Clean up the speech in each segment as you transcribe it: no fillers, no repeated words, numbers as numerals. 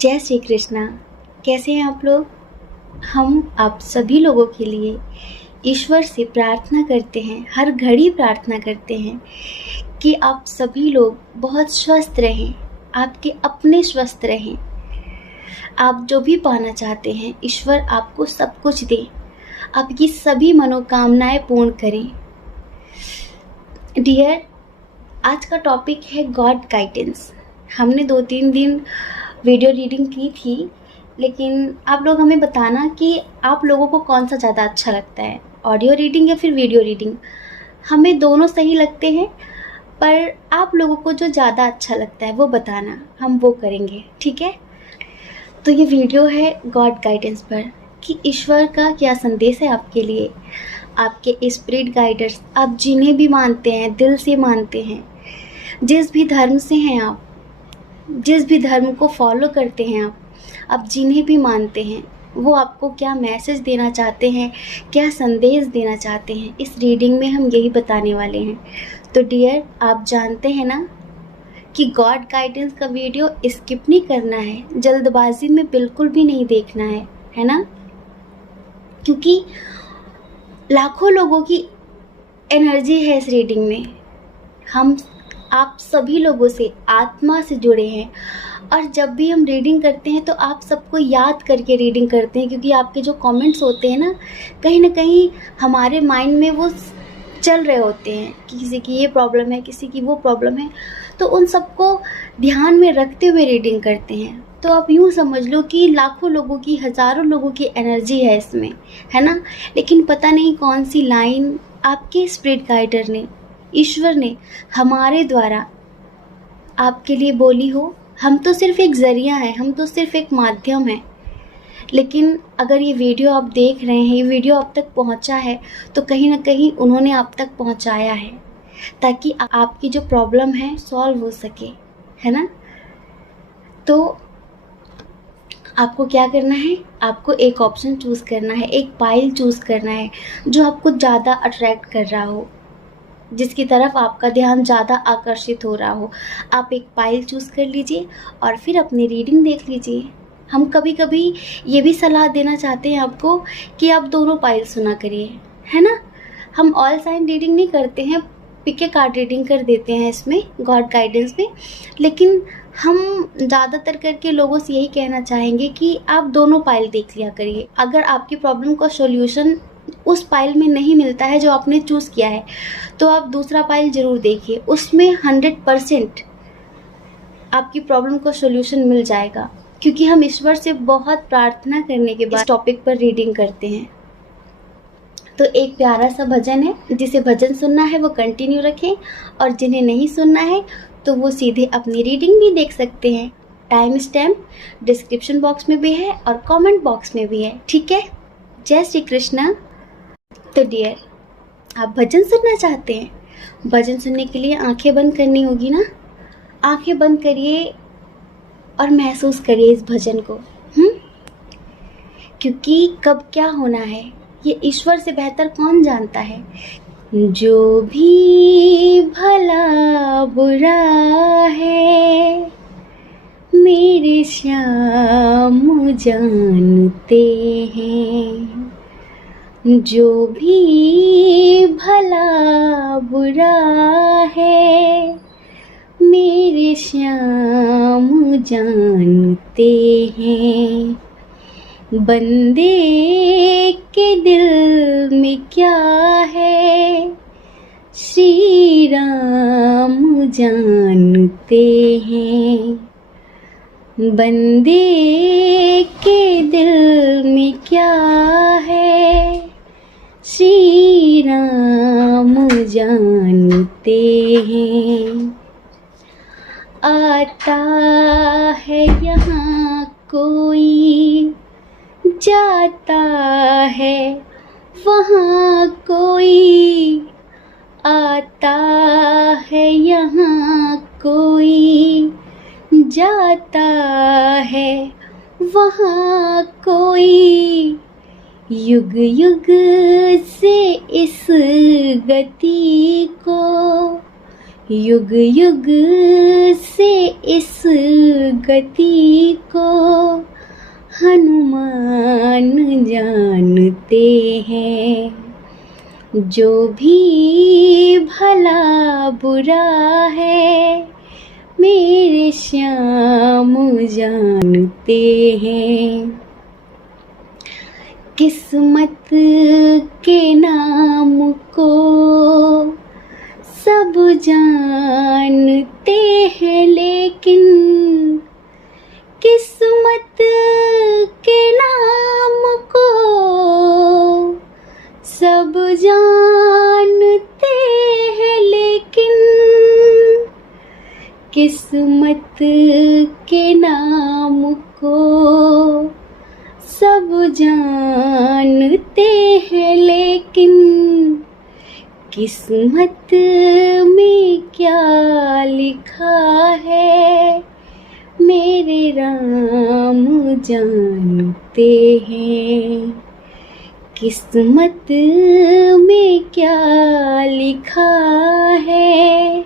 जय श्री कृष्णा। कैसे हैं आप लोग? हम आप सभी लोगों के लिए ईश्वर से प्रार्थना करते हैं, हर घड़ी प्रार्थना करते हैं कि आप सभी लोग बहुत स्वस्थ रहें, आपके अपने स्वस्थ रहें। आप जो भी पाना चाहते हैं ईश्वर आपको सब कुछ दे, आपकी सभी मनोकामनाएं पूर्ण करें। डियर, आज का टॉपिक है गॉड गाइडेंस। हमने 2-3 दिन वीडियो रीडिंग की थी, लेकिन आप लोग हमें बताना कि आप लोगों को कौन सा ज़्यादा अच्छा लगता है, ऑडियो रीडिंग या फिर वीडियो रीडिंग। हमें दोनों सही लगते हैं, पर आप लोगों को जो ज़्यादा अच्छा लगता है वो बताना, हम वो करेंगे, ठीक है? तो ये वीडियो है गॉड गाइडेंस पर कि ईश्वर का क्या संदेश है आपके लिए, आपके स्पिरिट गाइडर्स, आप जिन्हें भी मानते हैं, दिल से मानते हैं, जिस भी धर्म से हैं आप, जिस भी धर्म को फॉलो करते हैं आप जिन्हें भी मानते हैं, वो आपको क्या मैसेज देना चाहते हैं, क्या संदेश देना चाहते हैं, इस रीडिंग में हम यही बताने वाले हैं। तो डियर, आप जानते हैं ना कि गॉड गाइडेंस का वीडियो स्किप नहीं करना है, जल्दबाजी में बिल्कुल भी नहीं देखना है ना? क्योंकि लाखों लोगों की एनर्जी है इस रीडिंग में। हम आप सभी लोगों से आत्मा से जुड़े हैं, और जब भी हम रीडिंग करते हैं तो आप सबको याद करके रीडिंग करते हैं, क्योंकि आपके जो कमेंट्स होते हैं ना कहीं हमारे माइंड में वो चल रहे होते हैं कि किसी की ये प्रॉब्लम है, किसी की वो प्रॉब्लम है, तो उन सबको ध्यान में रखते हुए रीडिंग करते हैं। तो आप यूँ समझ लो कि लाखों लोगों की, हज़ारों लोगों की एनर्जी है इसमें, है ना? लेकिन पता नहीं कौन सी लाइन आपके स्पिरिट गाइडर ने, ईश्वर ने हमारे द्वारा आपके लिए बोली हो। हम तो सिर्फ एक ज़रिया है, हम तो सिर्फ एक माध्यम है, लेकिन अगर ये वीडियो आप देख रहे हैं, ये वीडियो आप तक पहुंचा है, तो कहीं ना कहीं उन्होंने आप तक पहुंचाया है, ताकि आपकी जो प्रॉब्लम है सॉल्व हो सके, है ना? तो आपको क्या करना है, आपको एक ऑप्शन चूज़ करना है, एक पाइल चूज़ करना है जो आपको ज़्यादा अट्रैक्ट कर रहा हो, जिसकी तरफ आपका ध्यान ज़्यादा आकर्षित हो रहा हो। आप एक पाइल चूज़ कर लीजिए और फिर अपनी रीडिंग देख लीजिए। हम कभी कभी ये भी सलाह देना चाहते हैं आपको कि आप दोनों पाइल सुना करिए, है ना? हम ऑल साइन रीडिंग नहीं करते हैं, पिक ए कार्ड रीडिंग कर देते हैं इसमें, गॉड गाइडेंस में। लेकिन हम ज़्यादातर करके लोगों से यही कहना चाहेंगे कि आप दोनों पाइल देख लिया करिए। अगर आपकी प्रॉब्लम का सॉल्यूशन उस पाइल में नहीं मिलता है जो आपने चूज़ किया है, तो आप दूसरा पाइल ज़रूर देखिए, उसमें 100% आपकी प्रॉब्लम का सॉल्यूशन मिल जाएगा। क्योंकि हम ईश्वर से बहुत प्रार्थना करने के बाद इस टॉपिक पर रीडिंग करते हैं। तो एक प्यारा सा भजन है, जिसे भजन सुनना है वो कंटिन्यू रखें, और जिन्हें नहीं सुनना है तो वो सीधे अपनी रीडिंग भी देख सकते हैं। टाइम स्टैम्प डिस्क्रिप्शन बॉक्स में भी है और कमेंट बॉक्स में भी है, ठीक है? जय श्री कृष्णा। तो डियर, आप भजन सुनना चाहते हैं? भजन सुनने के लिए आंखें बंद करनी होगी ना? आंखें बंद करिए और महसूस करिए इस भजन को। क्योंकि कब क्या होना है ये ईश्वर से बेहतर कौन जानता है। जो भी भला बुरा है मेरे श्याम जानते हैं, जो भी भला बुरा है मेरे श्याम जानते हैं। बंदे के दिल में क्या है श्री राम जानते हैं। बंदे के दिल में क्या है श्री राम जानते हैं। आता है यहाँ कोई, जाता है वहाँ कोई, आता है यहाँ कोई, जाता है वहाँ कोई। युग युग से इस गति को युग युग से इस गति को हनुमान जानते हैं। जो भी भला बुरा है मेरे श्याम जानते हैं। किस्मत के नाम को सब जानते हैं, लेकिन किस्मत के नाम को सब जानते हैं, लेकिन किस्मत के नाम को सब जानते हैं, लेकिन किस्मत में क्या लिखा है मेरे राम जानते हैं। किस्मत में क्या लिखा है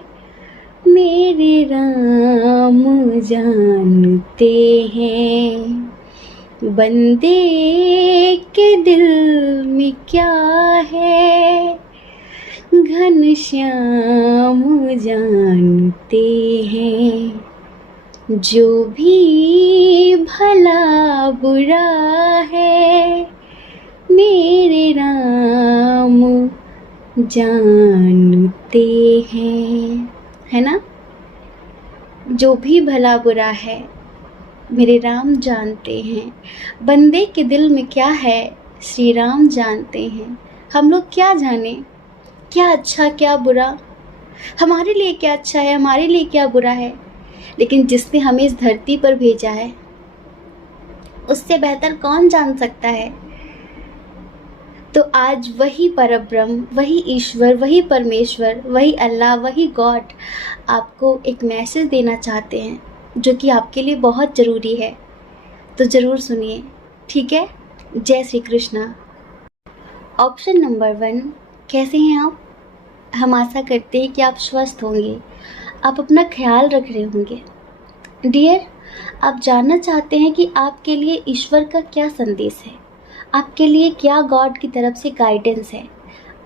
मेरे राम जानते हैं। बंदे के दिल में क्या है घनश्याम जानते हैं। जो भी भला बुरा है मेरे राम जानते हैं, है ना। जो भी भला बुरा है मेरे राम जानते हैं। बंदे के दिल में क्या है श्री राम जानते हैं। हम लोग क्या जाने क्या अच्छा क्या बुरा, हमारे लिए क्या अच्छा है हमारे लिए क्या बुरा है, लेकिन जिसने हमें इस धरती पर भेजा है उससे बेहतर कौन जान सकता है। तो आज वही परब्रह्म, वही ईश्वर, वही परमेश्वर, वही अल्लाह, वही गॉड आपको एक मैसेज देना चाहते हैं जो कि आपके लिए बहुत ज़रूरी है। तो ज़रूर सुनिए, ठीक है। जय श्री कृष्णा। ऑप्शन नंबर 1, कैसे हैं आप? हम आशा करते हैं कि आप स्वस्थ होंगे, आप अपना ख्याल रख रहे होंगे। डियर, आप जानना चाहते हैं कि आपके लिए ईश्वर का क्या संदेश है, आपके लिए क्या गॉड की तरफ से गाइडेंस है।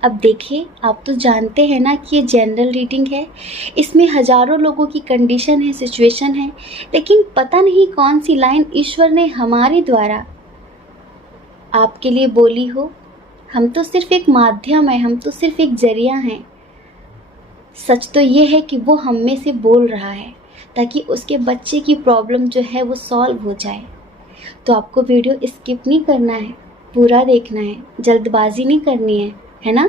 अब देखिए, आप तो जानते हैं ना कि ये जनरल रीडिंग है, इसमें हज़ारों लोगों की कंडीशन है, सिचुएशन है, लेकिन पता नहीं कौन सी लाइन ईश्वर ने हमारे द्वारा आपके लिए बोली हो। हम तो सिर्फ एक माध्यम है, हम तो सिर्फ एक जरिया हैं। सच तो ये है कि वो हम में से बोल रहा है ताकि उसके बच्चे की प्रॉब्लम जो है वो सॉल्व हो जाए। तो आपको वीडियो स्किप नहीं करना है, पूरा देखना है, जल्दबाजी नहीं करनी है ना।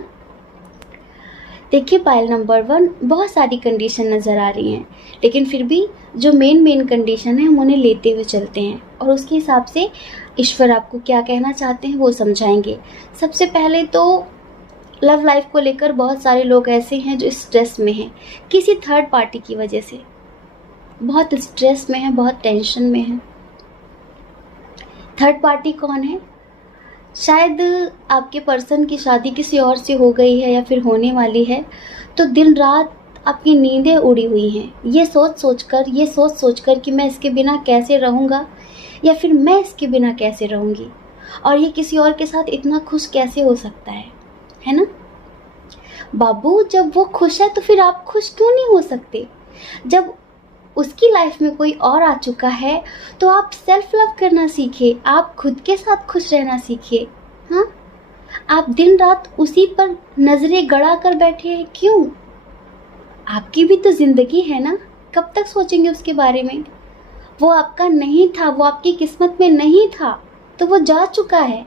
देखिए, पाइल नंबर 1 बहुत सारी कंडीशन नज़र आ रही हैं, लेकिन फिर भी जो मेन कंडीशन है हम उन्हें लेते हुए चलते हैं और उसके हिसाब से ईश्वर आपको क्या कहना चाहते हैं वो समझाएंगे। सबसे पहले तो लव लाइफ को लेकर बहुत सारे लोग ऐसे हैं जो स्ट्रेस में हैं, किसी थर्ड पार्टी की वजह से बहुत स्ट्रेस में है, बहुत टेंशन में है। थर्ड पार्टी कौन है? शायद आपके पर्सन की शादी किसी और से हो गई है या फिर होने वाली है, तो दिन रात आपकी नींदें उड़ी हुई हैं ये सोच सोच कर कि मैं इसके बिना कैसे रहूँगा या फिर मैं इसके बिना कैसे रहूँगी, और ये किसी और के साथ इतना खुश कैसे हो सकता है ना। बाबू, जब वो खुश है तो फिर आप खुश क्यों नहीं हो सकते? जब उसकी लाइफ में कोई और आ चुका है तो आप सेल्फ लव करना सीखिए, आप खुद के साथ खुश रहना सीखिए। हाँ, आप दिन रात उसी पर नजरें गड़ा कर बैठे हैं क्यों? आपकी भी तो जिंदगी है ना, कब तक सोचेंगे उसके बारे में? वो आपका नहीं था, वो आपकी किस्मत में नहीं था, तो वो जा चुका है।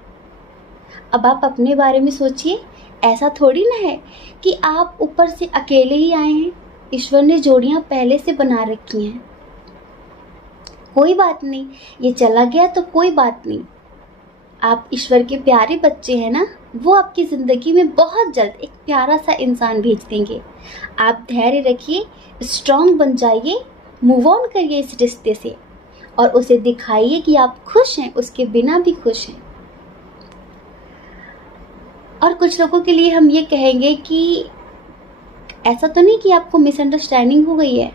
अब आप अपने बारे में सोचिए। ऐसा थोड़ी ना है कि आप ऊपर से अकेले ही आए हैं, ईश्वर ने जोड़ियां पहले से बना रखी हैं। कोई बात नहीं, ये चला गया तो कोई बात नहीं। आप ईश्वर के प्यारे बच्चे हैं ना, वो आपकी ज़िंदगी में बहुत जल्द एक प्यारा सा इंसान भेज देंगे। आप धैर्य रखिए, स्ट्रांग बन जाइए, मूव ऑन करिए इस रिश्ते से और उसे दिखाइए कि आप खुश हैं, उसके बिना भी खुश हैं। और कुछ लोगों के लिए हम ये कहेंगे कि ऐसा तो नहीं कि आपको मिसअंडरस्टैंडिंग हो गई है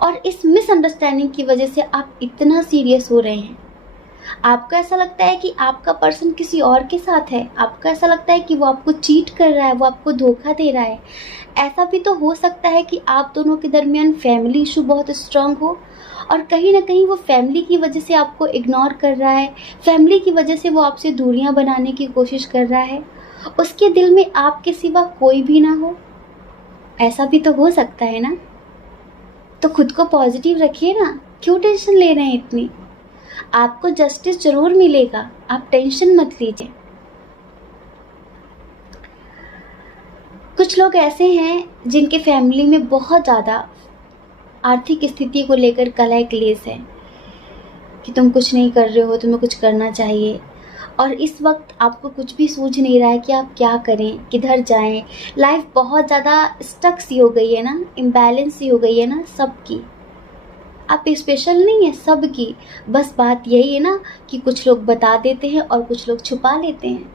और इस मिसअंडरस्टैंडिंग की वजह से आप इतना सीरियस हो रहे हैं। आपको ऐसा लगता है कि आपका पर्सन किसी और के साथ है, आपको ऐसा लगता है कि वो आपको चीट कर रहा है, वो आपको धोखा दे रहा है। ऐसा भी तो हो सकता है कि आप दोनों के दरमियान फैमिली इशू बहुत स्ट्रांग हो और कहीं ना कहीं वो फैमिली की वजह से आपको इग्नोर कर रहा है, फैमिली की वजह से वो आपसे दूरियां बनाने की कोशिश कर रहा है, उसके दिल में आपके सिवा कोई भी ना हो। ऐसा भी तो हो सकता है ना। तो खुद को पॉजिटिव रखिए ना, क्यों टेंशन ले रहे हैं इतनी। आपको जस्टिस जरूर मिलेगा, आप टेंशन मत लीजिए। कुछ लोग ऐसे हैं जिनके फैमिली में बहुत ज़्यादा आर्थिक स्थिति को लेकर कलह क्लेश है कि तुम कुछ नहीं कर रहे हो, तुम्हें कुछ करना चाहिए। और इस वक्त आपको कुछ भी सूझ नहीं रहा है कि आप क्या करें, किधर जाएं। लाइफ बहुत ज़्यादा स्टक सी हो गई है ना, इम्बैलेंस सी हो गई है ना सबकी। आप स्पेशल नहीं है, सबकी। बस बात यही है ना कि कुछ लोग बता देते हैं और कुछ लोग छुपा लेते हैं।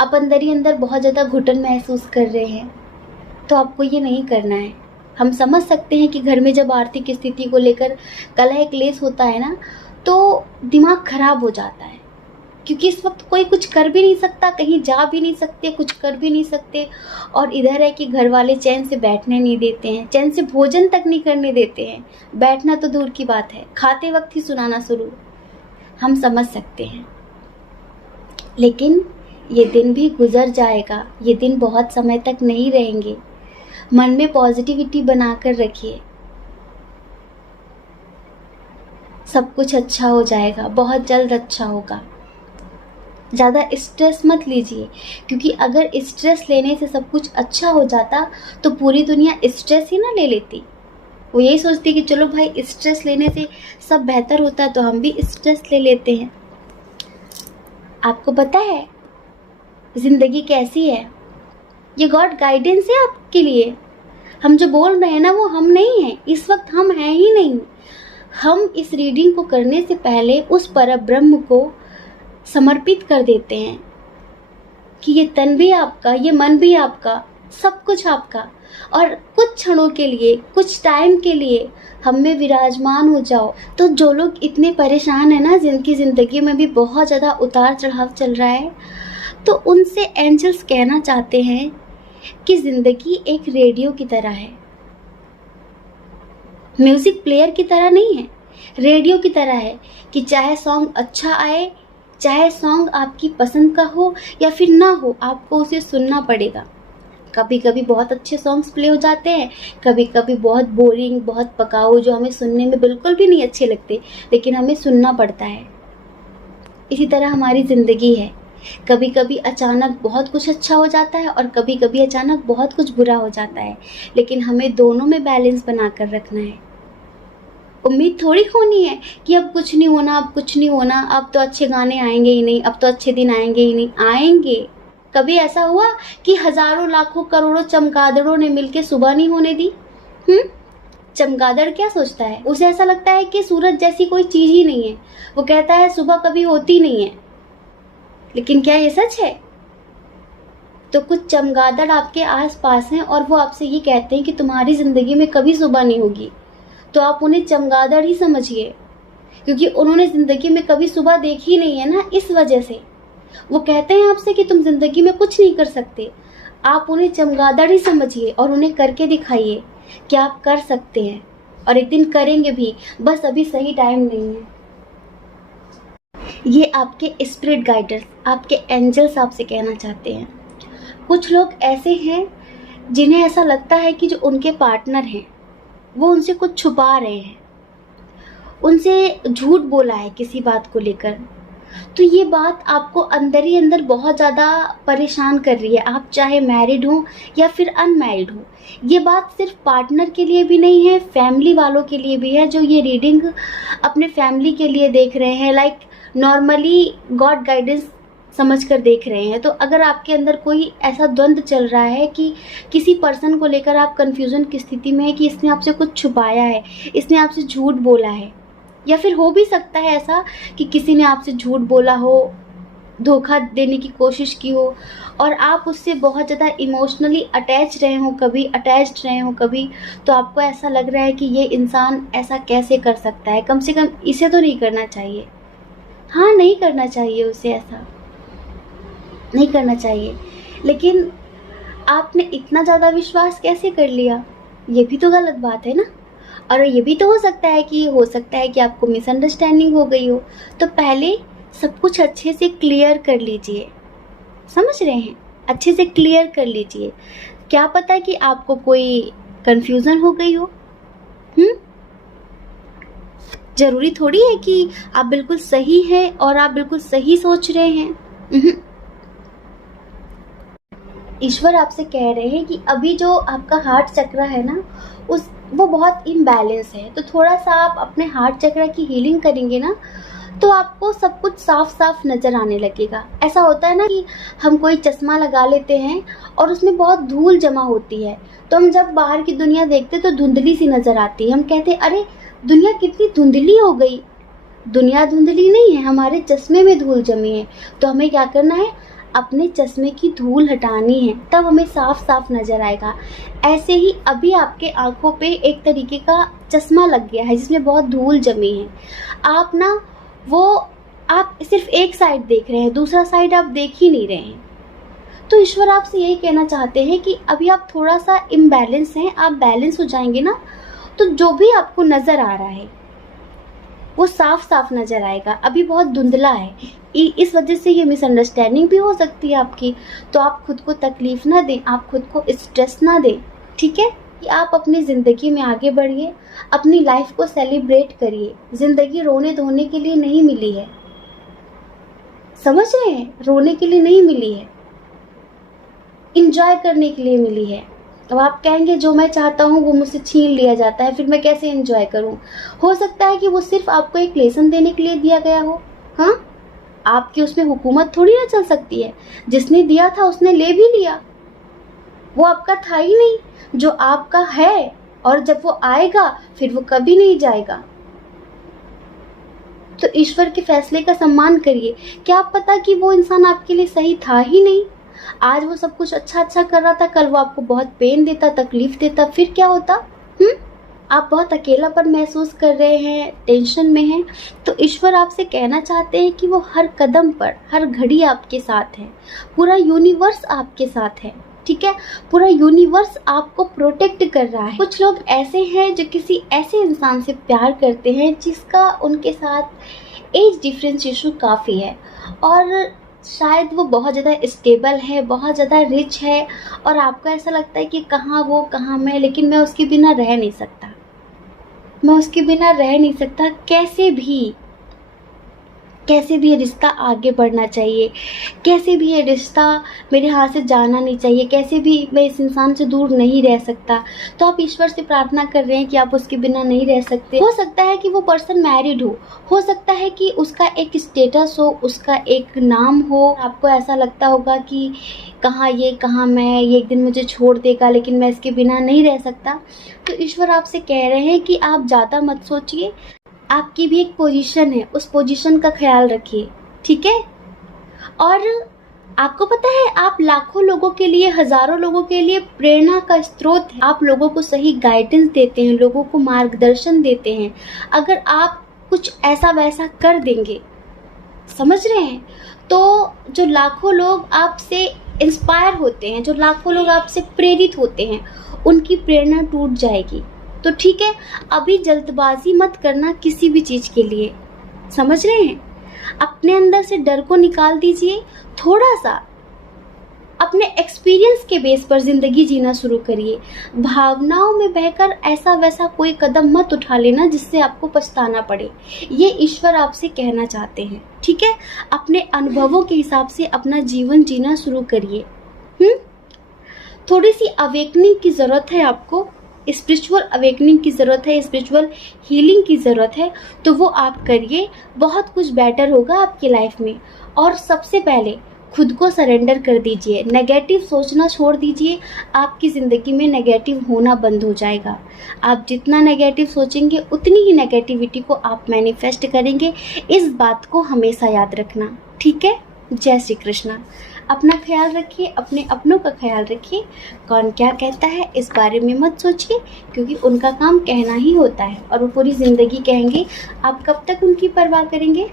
आप अंदर ही अंदर बहुत ज़्यादा घुटन महसूस कर रहे हैं, तो आपको ये नहीं करना है। हम समझ सकते हैं कि घर में जब आर्थिक स्थिति को लेकर कलह क्लेश होता है ना, तो दिमाग खराब हो जाता है, क्योंकि इस वक्त कोई कुछ कर भी नहीं सकता, कहीं जा भी नहीं सकते, कुछ कर भी नहीं सकते। और इधर है कि घर वाले चैन से बैठने नहीं देते हैं, चैन से भोजन तक नहीं करने देते हैं। बैठना तो दूर की बात है, खाते वक्त ही सुनाना शुरू। हम समझ सकते हैं, लेकिन ये दिन भी गुजर जाएगा। ये दिन बहुत समय तक नहीं रहेंगे। मन में पॉजिटिविटी बनाकर रखिए, सब कुछ अच्छा हो जाएगा, बहुत जल्द अच्छा होगा। ज़्यादा स्ट्रेस मत लीजिए, क्योंकि अगर स्ट्रेस लेने से सब कुछ अच्छा हो जाता तो पूरी दुनिया स्ट्रेस ही ना ले लेती। वो यही सोचती कि चलो भाई, स्ट्रेस लेने से सब बेहतर होता है तो हम भी स्ट्रेस ले लेते हैं। आपको पता है ज़िंदगी कैसी है? ये गॉड गाइडेंस है आपके लिए। हम जो बोल रहे हैं ना, वो हम नहीं हैं। इस वक्त हम हैं ही नहीं। हम इस रीडिंग को करने से पहले उस परब्रह्म को समर्पित कर देते हैं कि ये तन भी आपका, ये मन भी आपका, सब कुछ आपका। और कुछ क्षणों के लिए, कुछ टाइम के लिए हम में विराजमान हो जाओ। तो जो लोग इतने परेशान है ना, जिनकी ज़िंदगी में भी बहुत ज़्यादा उतार चढ़ाव चल रहा है, तो उनसे एंजल्स कहना चाहते हैं कि ज़िंदगी एक रेडियो की तरह है, म्यूज़िक प्लेयर की तरह नहीं है, रेडियो की तरह है कि चाहे सॉन्ग अच्छा आए, चाहे सॉन्ग आपकी पसंद का हो या फिर ना हो, आपको उसे सुनना पड़ेगा। कभी कभी बहुत अच्छे सॉन्ग्स प्ले हो जाते हैं, कभी कभी बहुत बोरिंग, बहुत पकाऊ, जो हमें सुनने में बिल्कुल भी नहीं अच्छे लगते, लेकिन हमें सुनना पड़ता है। इसी तरह हमारी ज़िंदगी है। कभी कभी अचानक बहुत कुछ अच्छा हो जाता है और कभी कभी अचानक बहुत कुछ बुरा हो जाता है, लेकिन हमें दोनों में बैलेंस बना कर रखना है। उम्मीद थोड़ी खोनी है कि अब कुछ नहीं होना, अब कुछ नहीं होना, अब तो अच्छे गाने आएंगे ही नहीं, अब तो अच्छे दिन आएंगे ही नहीं। आएंगे। कभी ऐसा हुआ कि हजारों लाखों करोड़ों चमगादड़ों ने मिलके सुबह नहीं होने दी? चमगादड़ क्या सोचता है? उसे ऐसा लगता है कि सूरज जैसी कोई चीज ही नहीं है। वो कहता है सुबह कभी होती नहीं है, लेकिन क्या ये सच है? तो कुछ चमगादड़ आपके आसपास हैं और वो आपसे ये कहते हैं कि तुम्हारी जिंदगी में कभी सुबह नहीं होगी। तो आप उन्हें चमगादड़ ही समझिए, क्योंकि उन्होंने जिंदगी में कभी सुबह देखी नहीं है ना, इस वजह से वो कहते हैं आपसे कि तुम जिंदगी में कुछ नहीं कर सकते। आप उन्हें चमगादड़ ही समझिए और उन्हें करके दिखाइए कि आप कर सकते हैं, और एक दिन करेंगे भी, बस अभी सही टाइम नहीं है। ये आपके स्पिरिट गाइडर्स, आपके एंजल्स आपसे कहना चाहते हैं। कुछ लोग ऐसे हैं जिन्हें ऐसा लगता है कि जो उनके पार्टनर हैं वो उनसे कुछ छुपा रहे हैं, उनसे झूठ बोला है किसी बात को लेकर। तो ये बात आपको अंदर ही अंदर बहुत ज़्यादा परेशान कर रही है। आप चाहे मैरिड हो या फिर अनमैरिड हो, ये बात सिर्फ पार्टनर के लिए भी नहीं है, फैमिली वालों के लिए भी है, जो ये रीडिंग अपने फैमिली के लिए देख रहे हैं, लाइक नॉर्मली गॉड गाइडेंस समझ कर देख रहे हैं। तो अगर आपके अंदर कोई ऐसा द्वंद्व चल रहा है कि किसी पर्सन को लेकर आप कंफ्यूजन की स्थिति में है कि इसने आपसे कुछ छुपाया है, इसने आपसे झूठ बोला है, या फिर हो भी सकता है ऐसा कि किसी ने आपसे झूठ बोला हो धोखा देने की कोशिश की हो और आप उससे बहुत ज़्यादा इमोशनली अटैच रहे हो, कभी अटैच्ड रहे हो कभी, तो आपको ऐसा लग रहा है कि ये इंसान ऐसा कैसे कर सकता है, कम से कम इसे तो नहीं करना चाहिए। हाँ, नहीं करना चाहिए उसे, ऐसा नहीं करना चाहिए। लेकिन आपने इतना ज़्यादा विश्वास कैसे कर लिया? ये भी तो गलत बात है ना। और ये भी तो हो सकता है कि आपको मिसअंडरस्टैंडिंग हो गई हो। तो पहले सब कुछ अच्छे से क्लियर कर लीजिए, समझ रहे हैं? अच्छे से क्लियर कर लीजिए। क्या पता कि आपको कोई कन्फ्यूज़न हो गई हो। ज़रूरी थोड़ी है कि आप बिल्कुल सही हैं और आप बिल्कुल सही सोच रहे हैं। ईश्वर आपसे कह रहे हैं कि अभी जो आपका हार्ट चक्र है ना, वो बहुत इम्बैलेंस है। तो थोड़ा सा आप अपने हार्ट चक्र की हीलिंग करेंगे ना, तो आपको सब कुछ साफ साफ नज़र आने लगेगा। ऐसा होता है ना कि हम कोई चश्मा लगा लेते हैं और उसमें बहुत धूल जमा होती है, तो हम जब बाहर की दुनिया देखते तो धुंधली सी नज़र आती है। हम कहते हैं अरे दुनिया कितनी धुंधली हो गई। दुनिया धुंधली नहीं है, हमारे चश्मे में धूल जमी है। तो हमें क्या करना है, अपने चश्मे की धूल हटानी है, तब हमें साफ साफ नज़र आएगा। ऐसे ही अभी आपके आँखों पे एक तरीके का चश्मा लग गया है जिसमें बहुत धूल जमी है। आप सिर्फ एक साइड देख रहे हैं, दूसरा साइड आप देख ही नहीं रहे हैं। तो ईश्वर आपसे यही कहना चाहते हैं कि अभी आप थोड़ा सा इम्बैलेंस हैं, आप बैलेंस हो जाएंगे ना, तो जो भी आपको नज़र आ रहा है वो साफ साफ नज़र आएगा। अभी बहुत धुंधला है, इस वजह से ये मिसअंडरस्टैंडिंग भी हो सकती है आपकी। तो आप खुद को तकलीफ़ ना दें, आप खुद को स्ट्रेस ना दें, ठीक है? कि आप अपनी ज़िंदगी में आगे बढ़िए, अपनी लाइफ को सेलिब्रेट करिए। ज़िंदगी रोने धोने के लिए नहीं मिली है, समझ रहे हैं? रोने के लिए नहीं मिली है, इंजॉय करने के लिए मिली है। अब आप कहेंगे जो मैं चाहता हूँ वो मुझसे छीन लिया जाता है, फिर मैं कैसे एंजॉय करूँ? हो सकता है कि वो सिर्फ आपको एक लेसन देने के लिए दिया गया हो। हाँ, आपकी उसमें हुकूमत थोड़ी ना चल सकती है। जिसने दिया था उसने ले भी लिया, वो आपका था ही नहीं। जो आपका है और जब वो आएगा फिर वो कभी नहीं जाएगा। तो ईश्वर के फैसले का सम्मान करिए। क्या पता कि वो इंसान आपके लिए सही था ही नहीं। आज वो सब कुछ अच्छा अच्छा कर रहा था, कल वो आपको बहुत पेन देता, तकलीफ देता, फिर क्या होता? आप बहुत अकेलापन महसूस कर रहे हैं, टेंशन में हैं। तो ईश्वर आपसे कहना चाहते हैं कि वो हर कदम पर, हर घड़ी आपके साथ है। पूरा यूनिवर्स आपके साथ है, ठीक है? पूरा यूनिवर्स आपको प्रोटेक्ट कर रहा है। कुछ लोग ऐसे हैं जो किसी ऐसे इंसान से प्यार करते हैं जिसका उनके साथ एज डिफरेंस इशू काफ़ी है, और शायद वो बहुत ज़्यादा स्टेबल है, बहुत ज़्यादा रिच है, और आपको ऐसा लगता है कि कहाँ वो कहाँ मैं, लेकिन मैं उसके बिना रह नहीं सकता। मैं उसके बिना रह नहीं सकता। कैसे भी ये रिश्ता आगे बढ़ना चाहिए, कैसे भी ये रिश्ता मेरे हाथ से जाना नहीं चाहिए, कैसे भी मैं इस इंसान से दूर नहीं रह सकता। तो आप ईश्वर से प्रार्थना कर रहे हैं कि आप उसके बिना नहीं रह सकते। हो सकता है कि वो पर्सन मैरिड हो सकता है कि उसका एक स्टेटस हो, उसका एक नाम हो। आपको ऐसा लगता होगा कि कहाँ ये कहाँ मैं, ये एक दिन मुझे छोड़ देगा, लेकिन मैं इसके बिना नहीं रह सकता। तो ईश्वर आपसे कह रहे हैं कि आप ज़्यादा मत सोचिए, आपकी भी एक पोजीशन है, उस पोजीशन का ख्याल रखिए, ठीक है? और आपको पता है, आप लाखों लोगों के लिए, हजारों लोगों के लिए प्रेरणा का स्रोत है। आप लोगों को सही गाइडेंस देते हैं, लोगों को मार्गदर्शन देते हैं। अगर आप कुछ ऐसा वैसा कर देंगे, समझ रहे हैं, तो जो लाखों लोग आपसे इंस्पायर होते हैं, जो लाखों लोग आपसे प्रेरित होते हैं, उनकी प्रेरणा टूट जाएगी। तो ठीक है, अभी जल्दबाजी मत करना किसी भी चीज़ के लिए, समझ रहे हैं? अपने अंदर से डर को निकाल दीजिए, थोड़ा सा अपने एक्सपीरियंस के बेस पर ज़िंदगी जीना शुरू करिए। भावनाओं में बहकर ऐसा वैसा कोई कदम मत उठा लेना जिससे आपको पछताना पड़े। ये ईश्वर आपसे कहना चाहते हैं, ठीक है? अपने अनुभवों के हिसाब से अपना जीवन जीना शुरू करिए। थोड़ी सी अवेकनिंग की ज़रूरत है आपको, स्पिरिचुअल अवेकनिंग की ज़रूरत है, स्पिरिचुअल हीलिंग की ज़रूरत है, तो वो आप करिए। बहुत कुछ बेटर होगा आपकी लाइफ में। और सबसे पहले खुद को सरेंडर कर दीजिए, नेगेटिव सोचना छोड़ दीजिए। आपकी ज़िंदगी में नेगेटिव होना बंद हो जाएगा। आप जितना नेगेटिव सोचेंगे उतनी ही नेगेटिविटी को आप मैनिफेस्ट करेंगे। इस बात को हमेशा याद रखना, ठीक है? जय श्री कृष्णा। अपना ख्याल रखिए, अपने अपनों का ख्याल रखिए। कौन क्या कहता है इस बारे में मत सोचिए, क्योंकि उनका काम कहना ही होता है और वो पूरी ज़िंदगी कहेंगे। आप कब तक उनकी परवाह करेंगे?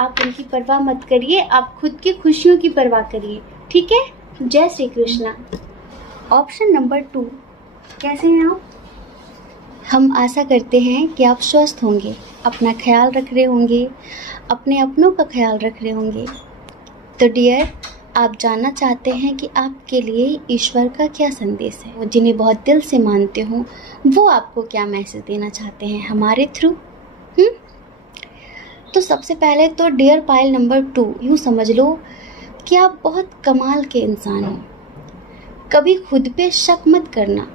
आप उनकी परवाह मत करिए, आप खुद की खुशियों की परवाह करिए, ठीक है? जय श्री कृष्णा। ऑप्शन नंबर 2, कैसे हैं आप? हम आशा करते हैं कि आप स्वस्थ होंगे, अपना ख्याल रख रहे होंगे, अपने अपनों का ख्याल रख रहे होंगे। तो डियर, आप जानना चाहते हैं कि आपके लिए ईश्वर का क्या संदेश है? वो जिन्हें बहुत दिल से मानते हो, वो आपको क्या मैसेज देना चाहते हैं हमारे थ्रू? तो सबसे पहले तो डियर पायल नंबर 2, यूँ समझ लो कि आप बहुत कमाल के इंसान हो। कभी खुद पे शक मत करना,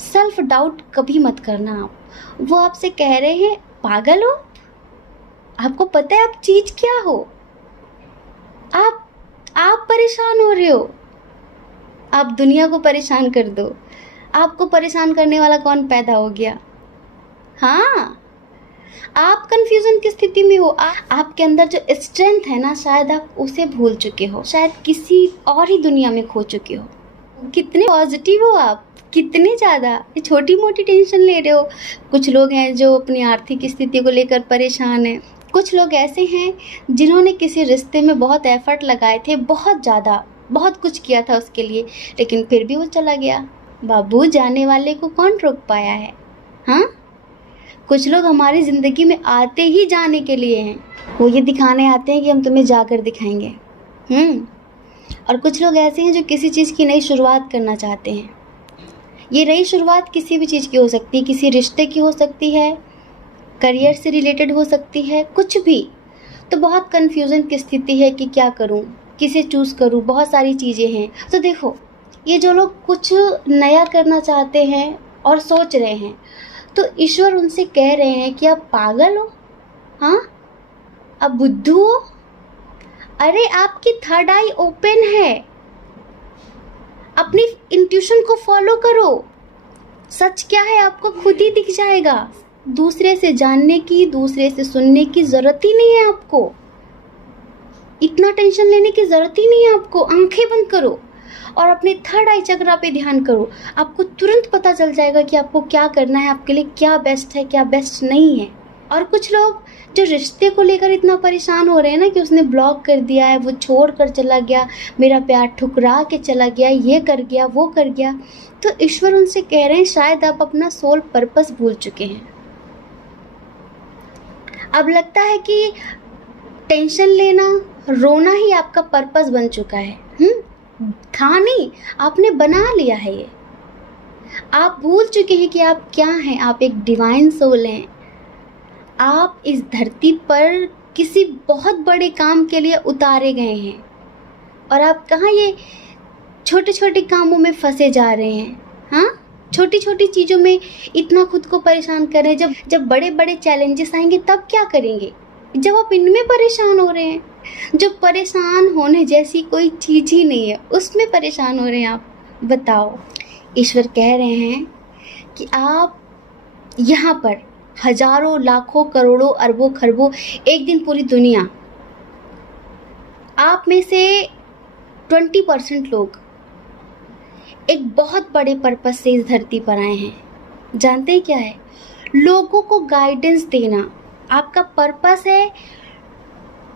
सेल्फ डाउट कभी मत करना। वो आपसे कह रहे हैं पागल हो, आपको पता है आप चीज़ क्या हो? आप परेशान हो रहे हो। आप दुनिया को परेशान कर दो, आपको परेशान करने वाला कौन पैदा हो गया? हाँ, आप कंफ्यूजन की स्थिति में हो। आपके अंदर जो स्ट्रेंथ है ना, शायद आप उसे भूल चुके हो, शायद किसी और ही दुनिया में खो चुके हो। कितने पॉजिटिव हो आप, कितने ज़्यादा। ये छोटी मोटी टेंशन ले रहे हो। कुछ लोग हैं जो अपनी आर्थिक स्थिति को लेकर परेशान हैं। कुछ लोग ऐसे हैं जिन्होंने किसी रिश्ते में बहुत एफर्ट लगाए थे, बहुत ज़्यादा, बहुत कुछ किया था उसके लिए, लेकिन फिर भी वो चला गया। बाबू, जाने वाले को कौन रोक पाया है? हाँ, कुछ लोग हमारी ज़िंदगी में आते ही जाने के लिए हैं। वो ये दिखाने आते हैं कि हम तुम्हें जाकर दिखाएंगे। और कुछ लोग ऐसे हैं जो किसी चीज़ की नई शुरुआत करना चाहते हैं। ये नई शुरुआत किसी भी चीज़ की हो सकती है, किसी रिश्ते की हो सकती है, करियर से रिलेटेड हो सकती है, कुछ भी। तो बहुत कन्फ्यूज़न की स्थिति है कि क्या करूं, किसे चूज़ करूं, बहुत सारी चीज़ें हैं। तो देखो, ये जो लोग कुछ नया करना चाहते हैं और सोच रहे हैं, तो ईश्वर उनसे कह रहे हैं कि आप पागल हो, हाँ, आप बुद्धू हो। अरे, आपकी थर्ड आई ओपन है, अपनी इंट्यूशन को फॉलो करो। सच क्या है आपको खुद ही दिख जाएगा। दूसरे से जानने की, दूसरे से सुनने की ज़रूरत ही नहीं है आपको। इतना टेंशन लेने की ज़रूरत ही नहीं है आपको। आंखें बंद करो और अपने थर्ड आई चक्रा पे ध्यान करो। आपको तुरंत पता चल जाएगा कि आपको क्या करना है, आपके लिए क्या बेस्ट है, क्या बेस्ट नहीं है। और कुछ लोग जो रिश्ते को लेकर इतना परेशान हो रहे हैं ना कि उसने ब्लॉक कर दिया है, वो छोड़ कर चला गया, मेरा प्यार ठुकरा के चला गया, ये कर गया, वो कर गया, तो ईश्वर उनसे कह रहे हैं शायद आप अपना सोल पर्पस भूल चुके हैं। अब लगता है कि टेंशन लेना, रोना ही आपका पर्पस बन चुका है। था नहीं, आपने बना लिया है ये। आप भूल चुके हैं कि आप क्या हैं। आप एक डिवाइन सोल हैं। आप इस धरती पर किसी बहुत बड़े काम के लिए उतारे गए हैं और आप कहाँ ये छोटे छोटे कामों में फंसे जा रहे हैं। हाँ, छोटी छोटी चीज़ों में इतना खुद को परेशान कर रहे हैं। जब बड़े बड़े चैलेंजेस आएंगे तब क्या करेंगे, जब आप इनमें परेशान हो रहे हैं। जो परेशान होने जैसी कोई चीज़ ही नहीं है, उसमें परेशान हो रहे हैं आप। बताओ, ईश्वर कह रहे हैं कि आप यहाँ पर हजारों, लाखों, करोड़ों, अरबों, खरबों, एक दिन पूरी दुनिया, आप में से 20% लोग एक बहुत बड़े पर्पस से इस धरती पर आए हैं। जानते हैं क्या है? लोगों को गाइडेंस देना आपका पर्पस है।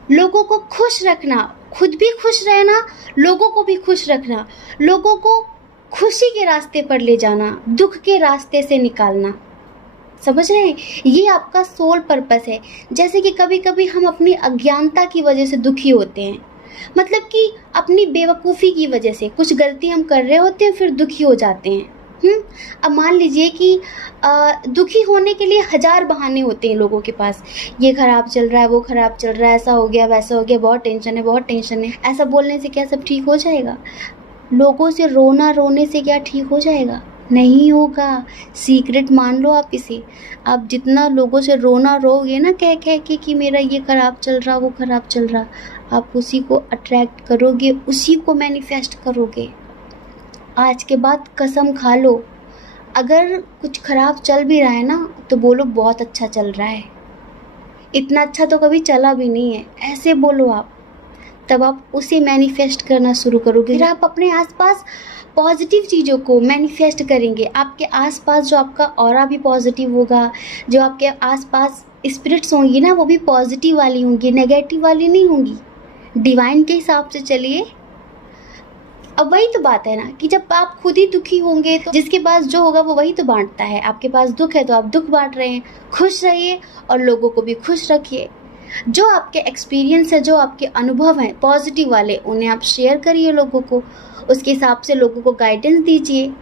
लोगों को खुश रखना, खुद भी खुश रहना, लोगों को भी खुश रखना, लोगों को खुशी के रास्ते पर ले जाना, दुख के रास्ते से निकालना। समझ रहे हैं? ये आपका सोल पर्पस है। जैसे कि कभी कभी हम अपनी अज्ञानता की वजह से दुखी होते हैं, मतलब कि अपनी बेवकूफ़ी की वजह से कुछ गलती हम कर रहे होते हैं, फिर दुखी हो जाते हैं। अब मान लीजिए कि दुखी होने के लिए 1000 बहाने होते हैं लोगों के पास। ये ख़राब चल रहा है, वो ख़राब चल रहा है, ऐसा हो गया, वैसा हो गया, बहुत टेंशन है, बहुत टेंशन है। ऐसा बोलने से क्या सब ठीक हो जाएगा? लोगों से रोने से क्या ठीक हो जाएगा? नहीं होगा। सीक्रेट मान लो आप इसे। आप जितना लोगों से रोगे ना, कह कह के कि मेरा ये ख़राब चल रहा, वो ख़राब चल रहा, आप उसी को अट्रैक्ट करोगे, उसी को मैनिफेस्ट करोगे। आज के बाद कसम खा लो, अगर कुछ ख़राब चल भी रहा है ना, तो बोलो बहुत अच्छा चल रहा है। इतना अच्छा तो कभी चला भी नहीं है, ऐसे बोलो आप। तब आप उसे मैनिफेस्ट करना शुरू करोगे। फिर आप अपने आसपास पॉजिटिव चीज़ों को मैनिफेस्ट करेंगे। आपके आसपास जो आपका ऑरा भी पॉजिटिव होगा, जो आपके आसपास स्पिरिट्स होंगी ना वो भी पॉजिटिव वाली होंगी, नेगेटिव वाली नहीं होंगी। डिवाइन के हिसाब से चलिए। अब वही तो बात है ना कि जब आप खुद ही दुखी होंगे तो जिसके पास जो होगा वो वही तो बांटता है। आपके पास दुख है तो आप दुख बांट रहे हैं। खुश रहिए और लोगों को भी खुश रखिए। जो आपके एक्सपीरियंस है, जो आपके अनुभव हैं पॉजिटिव वाले, उन्हें आप शेयर करिए लोगों को। उसके हिसाब से लोगों को गाइडेंस दीजिए।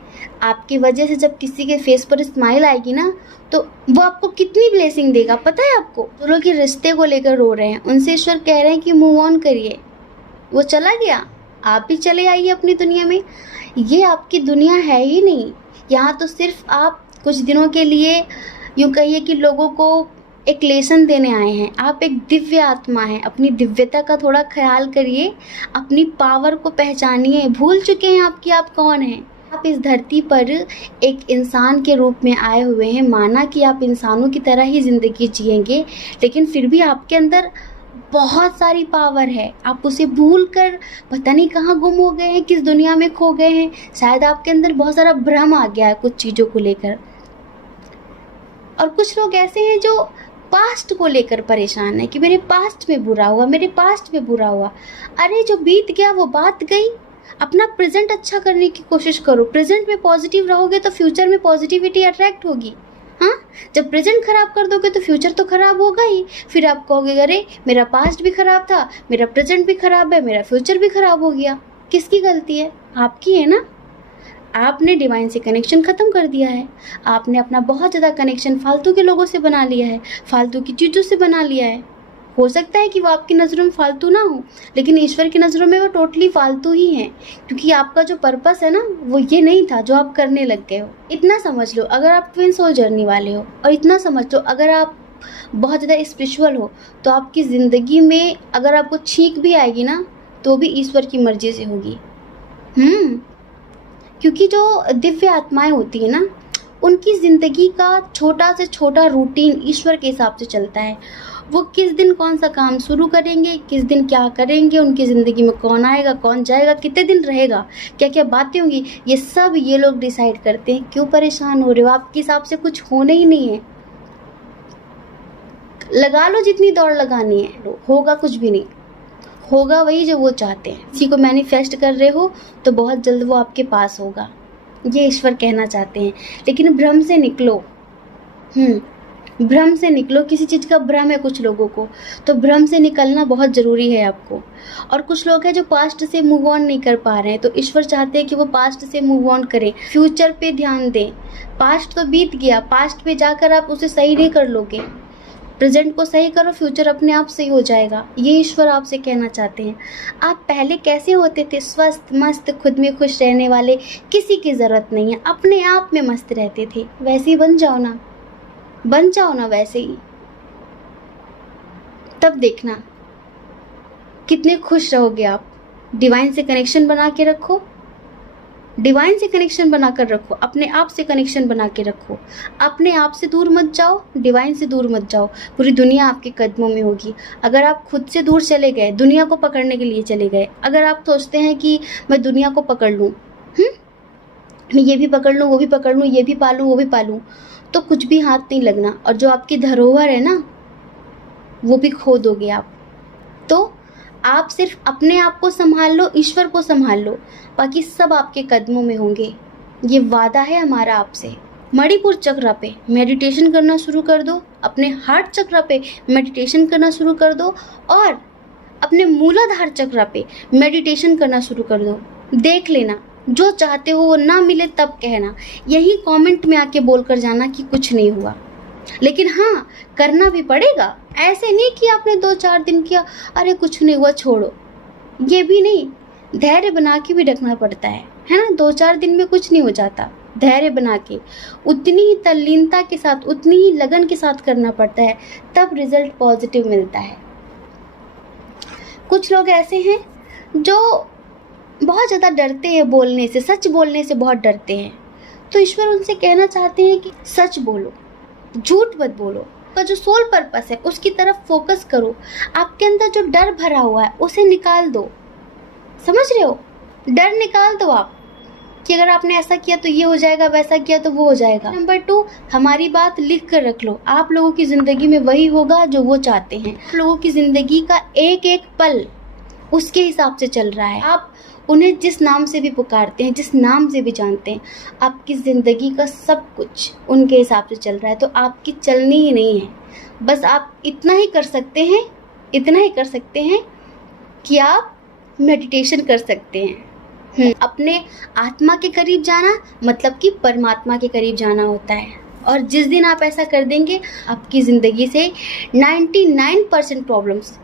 आपकी वजह से जब किसी के फेस पर स्माइल आएगी ना तो वो आपको कितनी ब्लेसिंग देगा पता है आपको। जो लोग ये रिश्ते को लेकर रो रहे हैं उनसे ईश्वर कह रहे हैं कि मूव ऑन करिए। वो चला गया, आप भी चले आइए अपनी दुनिया में। ये आपकी दुनिया है ही नहीं। यहाँ तो सिर्फ आप कुछ दिनों के लिए यूँ कहिए कि लोगों को एक लेसन देने आए हैं। आप एक दिव्य आत्मा हैं। अपनी दिव्यता का थोड़ा ख्याल करिए, अपनी पावर को पहचानिए। भूल चुके हैं आपकी आप कौन हैं। आप इस धरती पर एक इंसान के रूप में आए हुए हैं। माना कि आप इंसानों की तरह ही ज़िंदगी जिएंगे, लेकिन फिर भी आपके अंदर बहुत सारी पावर है। आप उसे भूल कर पता नहीं कहाँ गुम हो गए हैं, किस दुनिया में खो गए हैं। शायद आपके अंदर बहुत सारा भ्रम आ गया है कुछ चीज़ों को लेकर। और कुछ लोग ऐसे हैं जो पास्ट को लेकर परेशान है कि मेरे पास्ट में बुरा हुआ, मेरे पास्ट में बुरा हुआ। अरे जो बीत गया वो बात गई। अपना प्रेजेंट अच्छा करने की कोशिश करो। प्रेजेंट में पॉजिटिव रहोगे तो फ्यूचर में पॉजिटिविटी अट्रैक्ट होगी। हाँ, जब प्रेजेंट खराब कर दोगे तो फ्यूचर तो खराब होगा ही। फिर आप कहोगे अरे मेरा पास्ट भी खराब था, मेरा प्रेजेंट भी खराब है, मेरा फ्यूचर भी खराब हो गया। किसकी गलती है? आपकी है ना। आपने डिवाइन से कनेक्शन ख़त्म कर दिया है। आपने अपना बहुत ज़्यादा कनेक्शन फालतू के लोगों से बना लिया है, फालतू की चीज़ों से बना लिया है। हो सकता है कि वो आपकी नज़रों में फालतू ना हो, लेकिन ईश्वर की नज़रों में वो टोटली फालतू ही है, क्योंकि आपका जो पर्पस है ना वो ये नहीं था जो आप करने लग गए हो। इतना समझ लो अगर आप ट्विन सोल जर्नी वाले हो, और इतना समझ लो अगर आप बहुत ज़्यादा स्पिरिचुअल हो तो आपकी ज़िंदगी में अगर आपको छींक भी आएगी ना तो भी ईश्वर की मर्जी से होगी। क्योंकि जो दिव्य आत्माएं होती है ना उनकी ज़िंदगी का छोटा से छोटा रूटीन ईश्वर के हिसाब से चलता है। वो किस दिन कौन सा काम शुरू करेंगे, किस दिन क्या करेंगे, उनकी ज़िंदगी में कौन आएगा, कौन जाएगा, कितने दिन रहेगा, क्या क्या बातें होंगी, ये सब ये लोग डिसाइड करते हैं। क्यों परेशान हो रहे हो? आपके हिसाब से कुछ होना ही नहीं है। लगा लो जितनी दौड़ लगानी है, होगा कुछ भी नहीं। होगा वही जो वो चाहते हैं। किसी को मैनिफेस्ट कर रहे हो तो बहुत जल्द वो आपके पास होगा, ये ईश्वर कहना चाहते हैं। लेकिन भ्रम से निकलो। भ्रम से निकलो। किसी चीज़ का भ्रम है कुछ लोगों को, तो भ्रम से निकलना बहुत ज़रूरी है आपको। और कुछ लोग हैं जो पास्ट से मूव ऑन नहीं कर पा रहे हैं, तो ईश्वर चाहते हैं कि वो पास्ट से मूव ऑन करें, फ्यूचर पे ध्यान दें। पास्ट तो बीत गया, पास्ट पे जाकर आप उसे सही नहीं कर लोगे। प्रेजेंट को सही करो, फ्यूचर अपने आप सही हो जाएगा। ये ईश्वर आपसे कहना चाहते हैं। आप पहले कैसे होते थे? स्वस्थ, मस्त, खुद में खुश रहने वाले, किसी की ज़रूरत नहीं है, अपने आप में मस्त रहते थे। वैसे ही बन जाओ ना, बन जाओ ना वैसे ही। तब देखना कितने खुश रहोगे आप। डिवाइन से कनेक्शन बना के रखो, डिवाइन से कनेक्शन बनाकर रखो, अपने आप से कनेक्शन बना के रखो। अपने आप से दूर मत जाओ, डिवाइन से दूर मत जाओ। पूरी दुनिया आपके कदमों में होगी। अगर आप खुद से दूर चले गए, दुनिया को पकड़ने के लिए चले गए, अगर आप सोचते हैं कि मैं दुनिया को पकड़ लूँ, मैं ये भी पकड़ लूँ, वो भी पकड़ लूँ, ये भी पालूँ, वो भी पालूँ, तो कुछ भी हाथ नहीं लगना। और जो आपकी धरोहर है ना वो भी खो दोगे आप। तो आप सिर्फ अपने आप को संभाल लो, ईश्वर को संभाल लो, बाकी सब आपके कदमों में होंगे। ये वादा है हमारा आपसे। मणिपुर चक्र पे मेडिटेशन करना शुरू कर दो, अपने हार्ट चक्र पे मेडिटेशन करना शुरू कर दो, और अपने मूलाधार चक्र पे मेडिटेशन करना शुरू कर दो। देख लेना, जो चाहते हो वो ना मिले तब कहना। यही कमेंट में आके बोल कर जाना कि कुछ नहीं हुआ। लेकिन हाँ, करना भी पड़ेगा। ऐसे नहीं कि आपने 2-4 दिन किया, अरे कुछ नहीं हुआ छोड़ो, ये भी नहीं। धैर्य बना के भी रखना पड़ता है ना। 2-4 दिन में कुछ नहीं हो जाता। धैर्य बना के उतनी ही तल्लीनता के साथ, उतनी ही लगन के साथ करना पड़ता है, तब रिजल्ट पॉजिटिव मिलता है। कुछ लोग ऐसे हैं जो बहुत ज़्यादा डरते हैं बोलने से, सच बोलने से बहुत डरते हैं। तो ईश्वर उनसे कहना चाहते हैं कि सच बोलो, झूठ मत बोलो। आपका जो सोल पर्पस है उसकी तरफ फोकस करो। आपके अंदर जो डर भरा हुआ है उसे निकाल दो। समझ रहे हो? डर निकाल दो आप कि अगर आपने ऐसा किया तो ये हो जाएगा, वैसा किया तो वो हो जाएगा। नंबर 2, हमारी बात लिख कर रख लो। आप लोगों की ज़िंदगी में वही होगा जो वो चाहते हैं। आप लोगों की ज़िंदगी का एक एक पल उसके हिसाब से चल रहा है। आप उन्हें जिस नाम से भी पुकारते हैं, जिस नाम से भी जानते हैं, आपकी ज़िंदगी का सब कुछ उनके हिसाब से चल रहा है। तो आपकी चलनी ही नहीं है। बस आप इतना ही कर सकते हैं, इतना ही कर सकते हैं कि आप मेडिटेशन कर सकते हैं। अपने आत्मा के करीब जाना मतलब कि परमात्मा के करीब जाना होता है। और जिस दिन आप ऐसा कर देंगे, आपकी ज़िंदगी से 99% प्रॉब्लम्स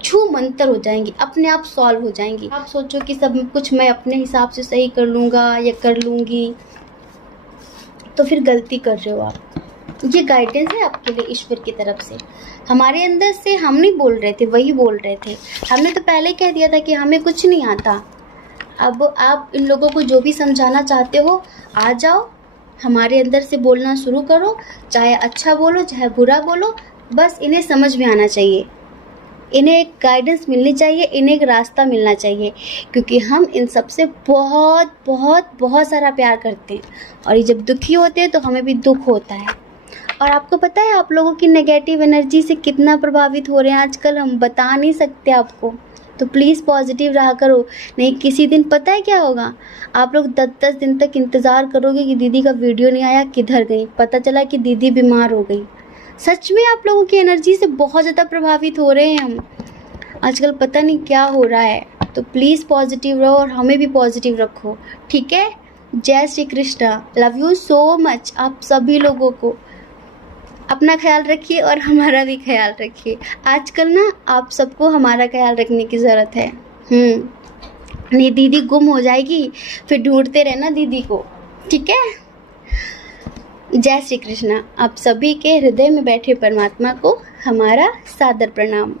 छू मंतर हो जाएंगी, अपने आप सॉल्व हो जाएंगी। आप सोचो कि सब कुछ मैं अपने हिसाब से सही कर लूँगा या कर लूँगी, तो फिर गलती कर रहे हो आप। ये गाइडेंस है आपके लिए ईश्वर की तरफ से। हमारे अंदर से हम नहीं बोल रहे थे, वही बोल रहे थे। हमने तो पहले कह दिया था कि हमें कुछ नहीं आता। अब आप इन लोगों को जो भी समझाना चाहते हो, आ जाओ, हमारे अंदर से बोलना शुरू करो। चाहे अच्छा बोलो, चाहे बुरा बोलो, बस इन्हें समझ में आना चाहिए, इन्हें एक गाइडेंस मिलनी चाहिए, इन्हें एक रास्ता मिलना चाहिए। क्योंकि हम इन सब से बहुत बहुत बहुत सारा प्यार करते हैं, और ये जब दुखी होते हैं तो हमें भी दुख होता है। और आपको पता है आप लोगों की नेगेटिव एनर्जी से कितना प्रभावित हो रहे हैं आजकल, हम बता नहीं सकते आपको। तो प्लीज़ पॉजिटिव रहा करो, नहीं किसी दिन पता है क्या होगा, आप लोग 10-10 दिन तक इंतज़ार करोगे कि दीदी का वीडियो नहीं आया, किधर गई, पता चला कि दीदी बीमार हो गई। सच में आप लोगों की एनर्जी से बहुत ज़्यादा प्रभावित हो रहे हैं हम आजकल, पता नहीं क्या हो रहा है। तो प्लीज़ पॉजिटिव रहो और हमें भी पॉजिटिव रखो, ठीक है? जय Shri Krishna, love you so much. आप सभी लोगों को अपना ख्याल रखिए और हमारा भी ख्याल रखिए। आजकल ना आप सबको हमारा ख्याल रखने की ज़रूरत है। नहीं दीदी गुम हो जाएगी, फिर ढूंढते रहना दीदी को, ठीक है? जय श्री कृष्णा। आप सभी के हृदय में बैठे परमात्मा को हमारा सादर प्रणाम।